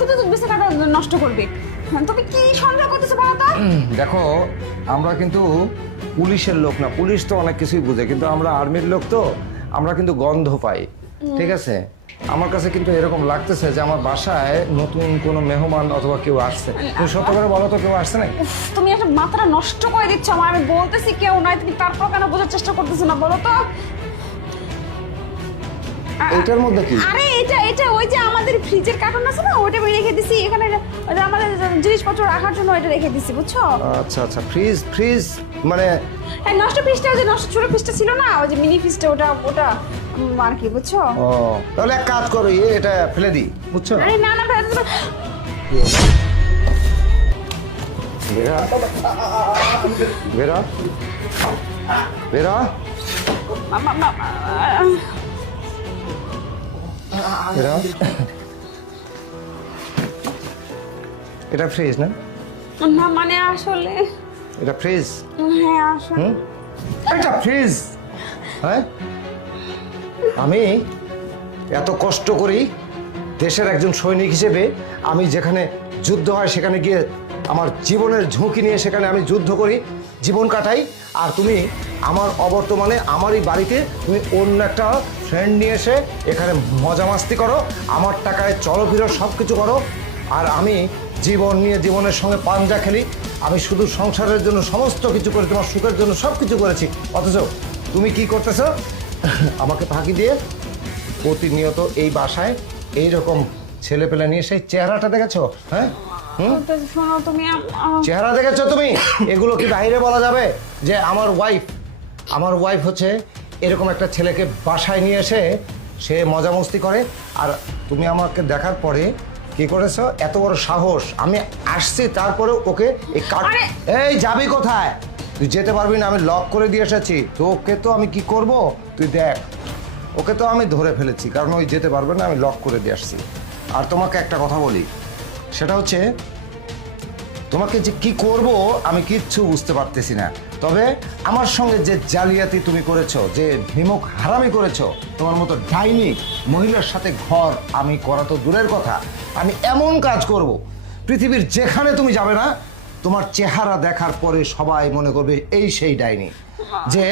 শুধু তো বেঁচে টাকা নষ্ট করবে। তুমি কি সন্দেহ করতেছো বলো তো? দেখো আমরা কিন্তু পুলিশের লোক না, পুলিশ তো অনেক কিছুই বুঝে, কিন্তু আমরা আর্মির লোক তো আমরা কিন্তু গন্ধ পাই, ঠিক আছে? আমার কাছে কিন্তু এরকম লাগতেছে যে আমার বাসায় নতুন কোনো মেহমান অথবা কেউ আসছে। তুমি সত্য করে বলো তো কেউ আসছে না? উফ, তুমি একটা মাথাটা নষ্ট করে দিচ্ছ আমার। আমি বলতেছি কেউ নাই, তুমি তারপর কেন বোঝার চেষ্টা করতেছো না বলো তো? এটার মধ্যে কি? আরে এটা ওই যে আমাদের ফ্রিজের কার্টন আছে না, ওটা আমি রেখে দিছি এখানে, ওই যে আমাদের জিনিসপত্র রাখার জন্য এটা রেখে দিছি, বুঝছো? আচ্ছা আচ্ছা, ফ্রিজ মানে হ্যাঁ, নষ্ট ফ্রিজটা, ওই যে নষ্ট ছোট ফ্রিজটা ছিল না, ওই যে মিনি ফ্রিজটা, ওটা আর কি, বুঝছো? ও তাহলে এক কাজ করো, এটা ফেলে দিই, বুঝছো? আরে না না ফেলে দিতে বেরা বেরা বেরা বেরা, এটা ফ্রিজ না? না মানে আসলে, এটা ফ্রিজ? হ্যাঁ আসলে এটা ফ্রিজ? হ্যাঁ, আমি এত কষ্ট করি দেশের একজন সৈনিক হিসেবে, আমি যেখানে যুদ্ধ হয় সেখানে গিয়ে আমার জীবনের ঝুঁকি নিয়ে সেখানে আমি যুদ্ধ করি, জীবন কাটাই, আর তুমি আমার অবর্তমানে আমারই বাড়িতে তুমি অন্য একটা ফ্রেন্ড নিয়ে এসে এখানে মজা মাস্তি করো, আমার টাকায় চলো ফিরো সব কিছু করো, আর আমি জীবন নিয়ে জীবনের সঙ্গে পাঞ্জা খেলি। আমি শুধু সংসারের জন্য সমস্ত কিছু করি, তোমার সুখের জন্য সব কিছু করেছি, অথচ তুমি কি করতেছো? আমাকে ফাঁকি দিয়ে প্রতিনিয়ত এই বাসায় এইরকম ছেলে পেলে নিয়ে সেই চেহারাটা দেখেছো? হ্যাঁ, শোনো তুমি চেহারা দেখেছো তুমি? এগুলো কি বাইরে বলা যাবে যে আমার ওয়াইফ হচ্ছে এরকম একটা ছেলেকে বাসায় নিয়ে এসে সে মজা মস্তি করে, আর তুমি আমাকে দেখার পরে কি করেছো? এত বড় সাহস! আমি আসছি তারপরে ওকে এই যাবি কোথায়? তুই যেতে পারবি না, আমি লক করে দিয়ে এসেছি তোকে। তো আমি কি করব তুই দেখ, ওকে তো আমি ধরে ফেলেছি কারণ ওই যেতে পারবে না, আমি লক করে দিয়ে আসছি। আর তোমাকে একটা কথা বলি, সেটা হচ্ছে তোমাকে যে কি করব আমি কিচ্ছু বুঝতে পারতেছি না। তবে আমার সঙ্গে যে জালিয়াতি তুমি করেছো, যে নিমক হারামি করেছো, তোমার মতো ডাইনি মহিলার সাথে ঘর আমি করা তো দূরের কথা, আমি এমন কাজ করব পৃথিবীর যেখানে তুমি যাবে না, তোমার চেহারা দেখার পরে সবাই মনে করবে এই সেই ডাইনি যে